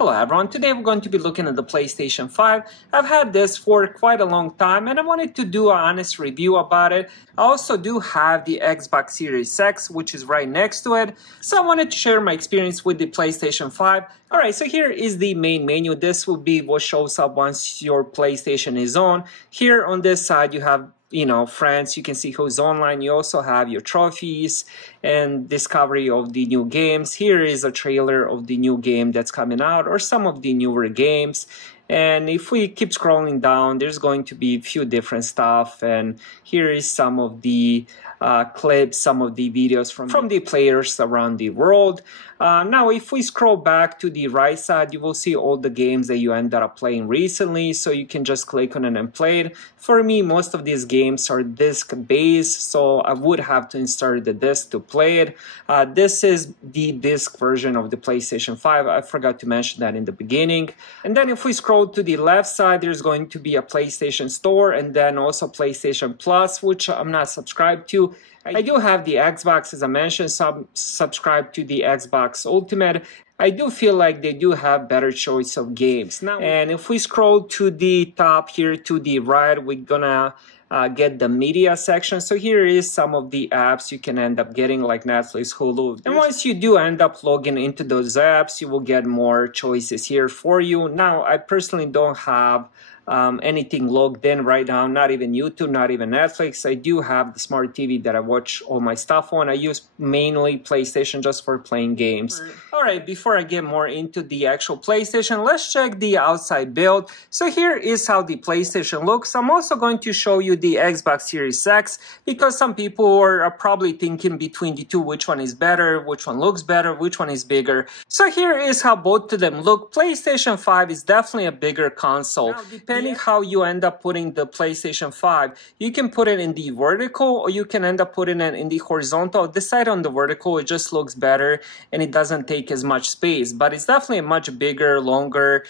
Hello everyone, today we're going to be looking at the PlayStation 5. I've had this for quite a long time and I wanted to do an honest review about it. I also do have the Xbox Series X, which is right next to it, so I wanted to share my experience with the PlayStation 5. Alright, so here is the main menu. This will be what shows up once your PlayStation is on. Here on this side you have friends, you can see who's online. You also have your trophies and discovery of the new games. Here is a trailer of the new game that's coming out or some of the newer games. And if we keep scrolling down, there's going to be a few different stuff. And here is some of the clips, some of the videos from the players around the world. Now, if we scroll back to the right side, you will see all the games that you ended up playing recently. So you can just click on it and play it. For me, most of these games are disc-based, so I would have to insert the disc to play it. This is the disc version of the PlayStation 5. I forgot to mention that in the beginning. And then if we scroll to the left side, there's going to be a PlayStation Store and then also PlayStation Plus, which I'm not subscribed to. I do have the Xbox, as I mentioned, so I'm subscribed to the Xbox Ultimate. I do feel like they do have better choice of games now. And if we scroll to the top here to the right, we're gonna get the media section. So here is some of the apps you can end up getting, like Netflix, Hulu. And once you do end up logging into those apps, you will get more choices here for you. Now, I personally don't have anything logged in right now, not even YouTube, not even Netflix. I do have the smart TV that I watch all my stuff on. I use mainly PlayStation just for playing games. Alright, before I get more into the actual PlayStation, let's check the outside build. So here is how the PlayStation looks. I'm also going to show you the Xbox Series X because some people are probably thinking between the two, which one is better, which one looks better, which one is bigger. So here is how both of them look. PlayStation 5 is definitely a bigger console. Now, depending how you end up putting the PlayStation 5, you can put it in the vertical or you can end up putting it in the horizontal. Decide on the vertical, it just looks better and it doesn't take as much space, but it's definitely a much bigger, longer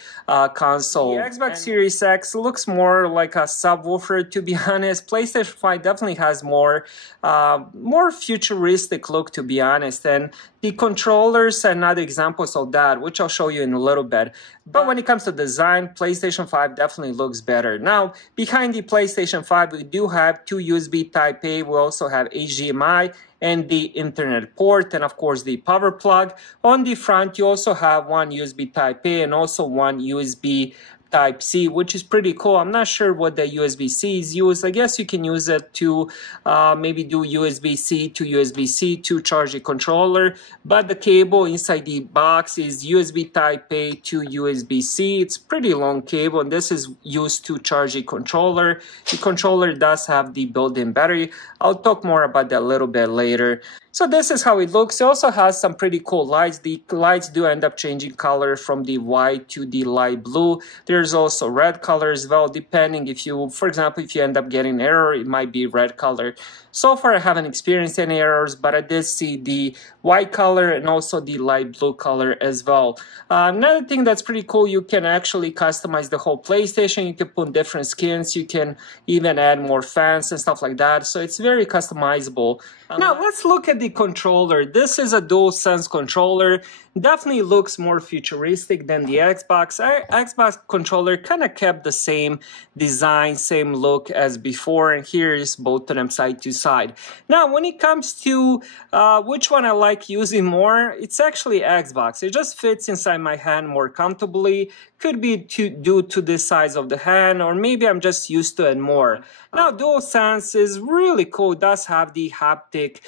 console. The Xbox Series X looks more like a subwoofer, to be honest. PlayStation 5 definitely has more futuristic look, to be honest, and the controllers are not examples of that, which I'll show you in a little bit. But when it comes to design, PlayStation 5 definitely looks better. Now, behind the PlayStation 5, we do have two USB Type-A. We also have HDMI and the Internet port, and of course the power plug. On the front, you also have one USB Type-A and also one USB Type-C, which is pretty cool. I'm not sure what the USB-C is used. I guess you can use it to maybe do USB-C to USB-C to charge a controller, but the cable inside the box is USB Type-A to USB-C. It's pretty long cable, and this is used to charge a controller. The controller does have the built-in battery. I'll talk more about that a little bit later. So this is how it looks. It also has some pretty cool lights. The lights do end up changing color from the white to the light blue. There's also red color as well, depending if you, for example, if you end up getting an error, it might be red color. So far, I haven't experienced any errors, but I did see the white color and also the light blue color as well. Another thing that's pretty cool, you can actually customize the whole PlayStation. You can put different skins. You can even add more fans and stuff like that. So it's very customizable. Now, let's look at the controller. This is a DualSense controller. Definitely looks more futuristic than the Xbox. Xbox controller kind of kept the same design, same look as before, and here is both of them side to side. Now, when it comes to which one I like using more, it's actually Xbox. It just fits inside my hand more comfortably. Could be due to the size of the hand, or maybe I'm just used to it more. Now, DualSense is really cool. It does have the haptic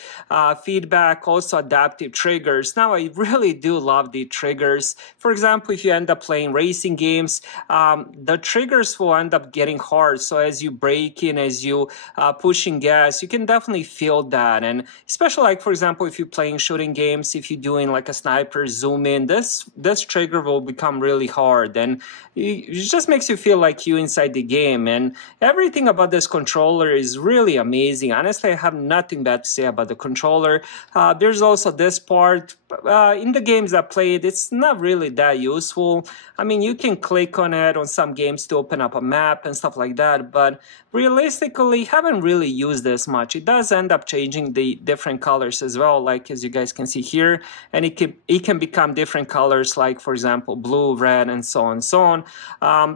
feedback, also adaptive triggers. Now, I really do love the triggers. For example, if you end up playing racing games, the triggers will end up getting hard. So as you brake in, as you pushing gas, you can definitely feel that. And especially like, for example, if you're playing shooting games, if you're doing like a sniper zoom in, this trigger will become really hard. And it just makes you feel like you inside the game. And everything about this controller is really amazing. Honestly, I have nothing bad to say about the controller. controller. There's also this part. In the games I played, it's not really that useful. I mean, you can click on it on some games to open up a map and stuff like that, but realistically, haven't really used this much. It does end up changing the different colors as well, like as you guys can see here, and it can become different colors, like for example, blue, red, and so on and so on.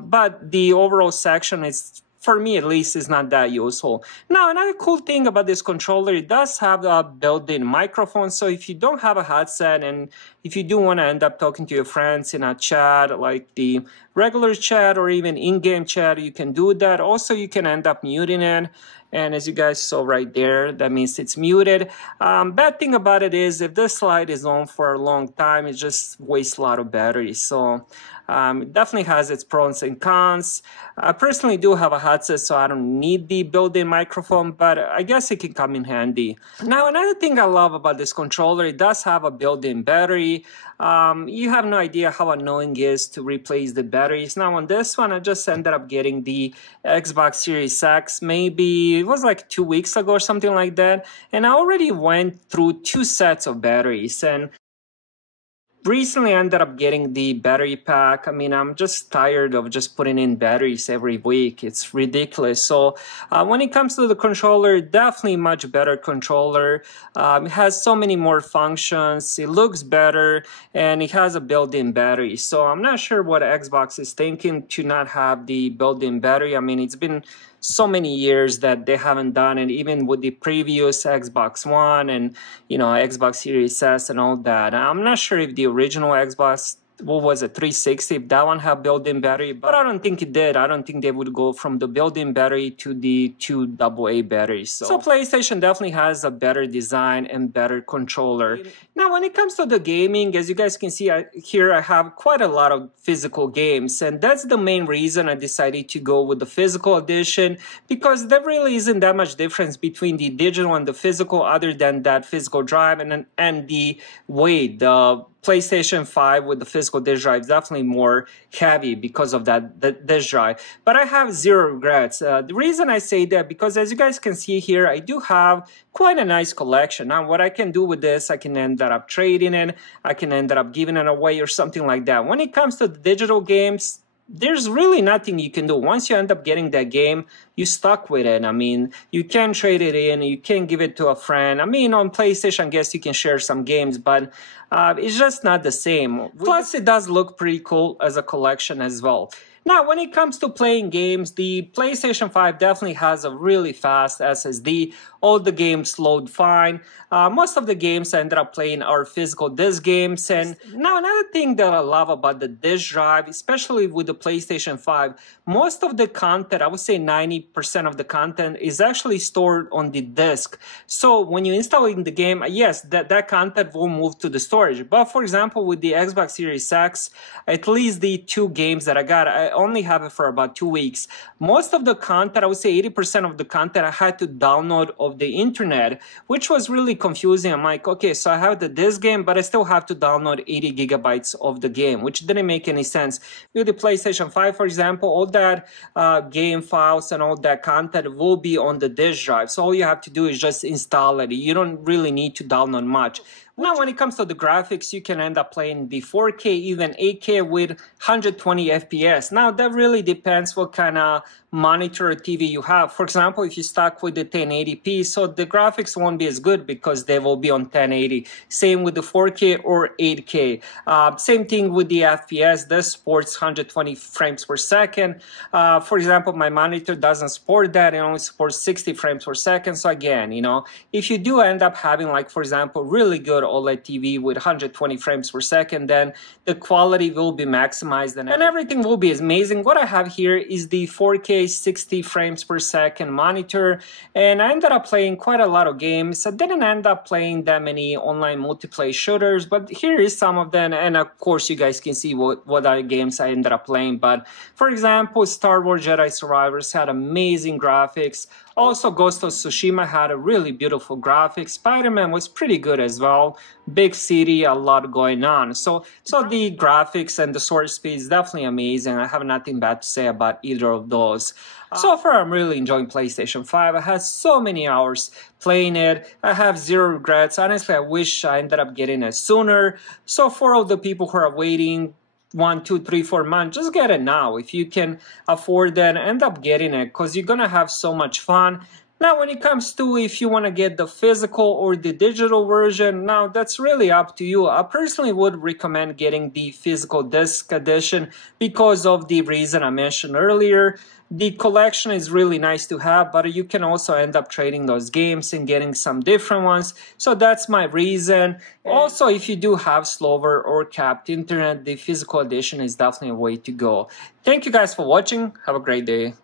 But the overall section is, for me at least, is not that useful. Now, another cool thing about this controller, it does have a built-in microphone. So if you don't have a headset and if you do want to end up talking to your friends in a chat, like the regular chat or even in-game chat, you can do that. Also, you can end up muting it. And as you guys saw right there, that means it's muted. Bad thing about it is if this light is on for a long time, it just wastes a lot of battery. So it definitely has its pros and cons. I personally do have a headset, so I don't need the built-in microphone, but I guess it can come in handy. Now, another thing I love about this controller, it does have a built-in battery. You have no idea how annoying it is to replace the batteries. Now, on this one, I just ended up getting the Xbox Series X, maybe it was like 2 weeks ago or something like that, and I already went through 2 sets of batteries, and recently I ended up getting the battery pack. I mean, I'm just tired of just putting in batteries every week. It's ridiculous. So when it comes to the controller, definitely much better controller. It has so many more functions. It looks better, and it has a built-in battery. So I'm not sure what Xbox is thinking to not have the built-in battery. I mean, it's been so many years that they haven't done it, even with the previous Xbox One and, you know, Xbox Series S and all that. I'm not sure if the original Xbox, what was it, 360, if that one had built-in battery, but I don't think it did. I don't think they would go from the built-in battery to the 2 AA batteries. So PlayStation definitely has a better design and better controller. Now, when it comes to the gaming, as you guys can see here, I have quite a lot of physical games, and that's the main reason I decided to go with the physical edition, because there really isn't that much difference between the digital and the physical other than that physical drive and the weight. The PlayStation 5 with the physical disk drive is definitely more heavy because of that disk drive. But I have zero regrets. The reason I say that, because as you guys can see here, I do have quite a nice collection. Now, what I can do with this, I can end up trading it, I can end up giving it away or something like that. When it comes to the digital games, there's really nothing you can do. Once you end up getting that game, you're stuck with it. I mean, you can trade it in, you can give it to a friend. I mean, on PlayStation, I guess you can share some games, but it's just not the same. Plus, it does look pretty cool as a collection as well. Now, when it comes to playing games, the PlayStation 5 definitely has a really fast SSD. All the games load fine. Most of the games I ended up playing are physical disc games. And now, another thing that I love about the disc drive, especially with the PlayStation 5, most of the content, I would say 90% of the content, is actually stored on the disc. So when you install it in the game, yes, that content will move to the storage. But for example, with the Xbox Series X, at least the 2 games that I got, I only have it for about 2 weeks. Most of the content, I would say 80% of the content I had to download of the internet, which was really confusing. I'm like, okay, so I have this game, but I still have to download 80 gigabytes of the game, which didn't make any sense. With the PlayStation 5, for example, all that game files and all that content will be on the disk drive. So all you have to do is just install it. You don't really need to download much. Now, when it comes to the graphics, you can end up playing the 4K, even 8K with 120 FPS. Now, that really depends what kind of monitor or TV you have. For example, if you're stuck with the 1080p, so the graphics won't be as good because they will be on 1080. Same with the 4K or 8K. Same thing with the FPS. This supports 120 frames per second. For example, my monitor doesn't support that. It only supports 60 frames per second. So again, you know, if you do end up having, like, for example, really good OLED TV with 120 frames per second, then the quality will be maximized and everything will be amazing. What I have here is the 4K 60 frames per second monitor, and I ended up playing quite a lot of games. I didn't end up playing that many online multiplayer shooters, but here is some of them, and of course you guys can see what other games I ended up playing. But for example, Star Wars Jedi Survivors had amazing graphics. Also, Ghost of Tsushima had a really beautiful graphics. Spider-Man was pretty good as well. Big city, a lot going on. So the graphics and the sword speed is definitely amazing. I have nothing bad to say about either of those. So far, I'm really enjoying PlayStation 5. I had so many hours playing it. I have zero regrets. Honestly, I wish I ended up getting it sooner. So for all the people who are waiting 1, 2, 3, 4 months, just get it now. If you can afford that, end up getting it because you're going to have so much fun. Now, when it comes to if you want to get the physical or the digital version, now that's really up to you. I personally would recommend getting the physical disc edition because of the reason I mentioned earlier. The collection is really nice to have, but you can also end up trading those games and getting some different ones. So that's my reason. Also, if you do have slower or capped internet, the physical edition is definitely a way to go. Thank you guys for watching. Have a great day.